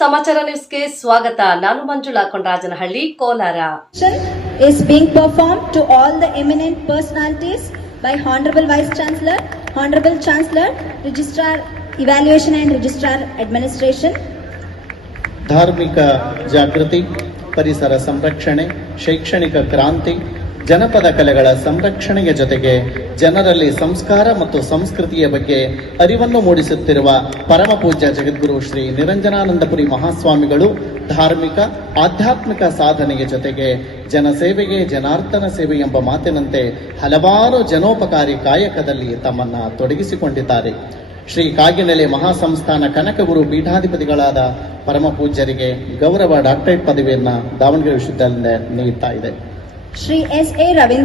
ಸಮಾಚಾರ ನ್ಯೂಸ್ಗೆ ಸ್ವಾಗತ ನಾನು Manjula Kondarajanahalli Kolar is being performed to all the eminent personalities by Honorable Vice Chancellor, Honorable Chancellor, Registrar Evaluation and Registrar Administration. ಧಾರ್ಮಿಕ ಜಾಗೃತಿ ಪರಿಸರ ಸಂರಕ್ಷಣೆ ಶೈಕ್ಷಣಿಕ ಕ್ರಾಂತಿ ಜನಪದ ಕಲೆಗಳ ಸಂರಕ್ಷಣೆಯ ಜೊತೆಗೆ ಜನರಲ್ಲಿ ಸಂಸ್ಕಾರ ಮತ್ತು ಸಂಸ್ಕೃತಿಯ ಬಗ್ಗೆ ಅರಿವನ್ನು ಮೂಡಿಸುತ್ತಿರುವ ಪರಮಪೂಜ್ಯ ಜಗದ್ಗುರು ಶ್ರೀ ನಿರಂಜನಾನಂದಪುರಿ ಮಹಾಸ್ವಾಮಿಗಳು ಧಾರ್ಮಿಕ ಆಧ್ಯಾತ್ಮಿಕ ಸಾಧನೆಯ ಜೊತೆಗೆ ಜನಸೇವೆಗೆ ಜನಾರ್ದನ ಸೇವೆ ಎಂಬ ಮಾತಿನಂತೆ ಹಲವಾರು ಜನೋಪಕಾರಿ ಕಾಯಕದಲ್ಲಿ ತಮ್ಮನ್ನ ತೊಡಗಿಸಿಕೊಂಡಿದ್ದಾರೆ ಶ್ರೀ ಕಾಗಿನೆಲೆ ಮಹಾಸಂಸ್ಥಾನ ಕನಕಗುರು ಪೀಠಾಧಿಪತಿಗಳಾದ ಪರಮಪೂಜ್ಯರಿಗೆ ಗೌರವ ಡಾಕ್ಟರೇಟ್ ಪದವಿಯನ್ನು ದಾವಣಗೆರೆ ವಿಶ್ವವಿದ್ಯಾಲಯ ನೀಡುತ್ತಾ ಇದೆ Sri S. A. Raven.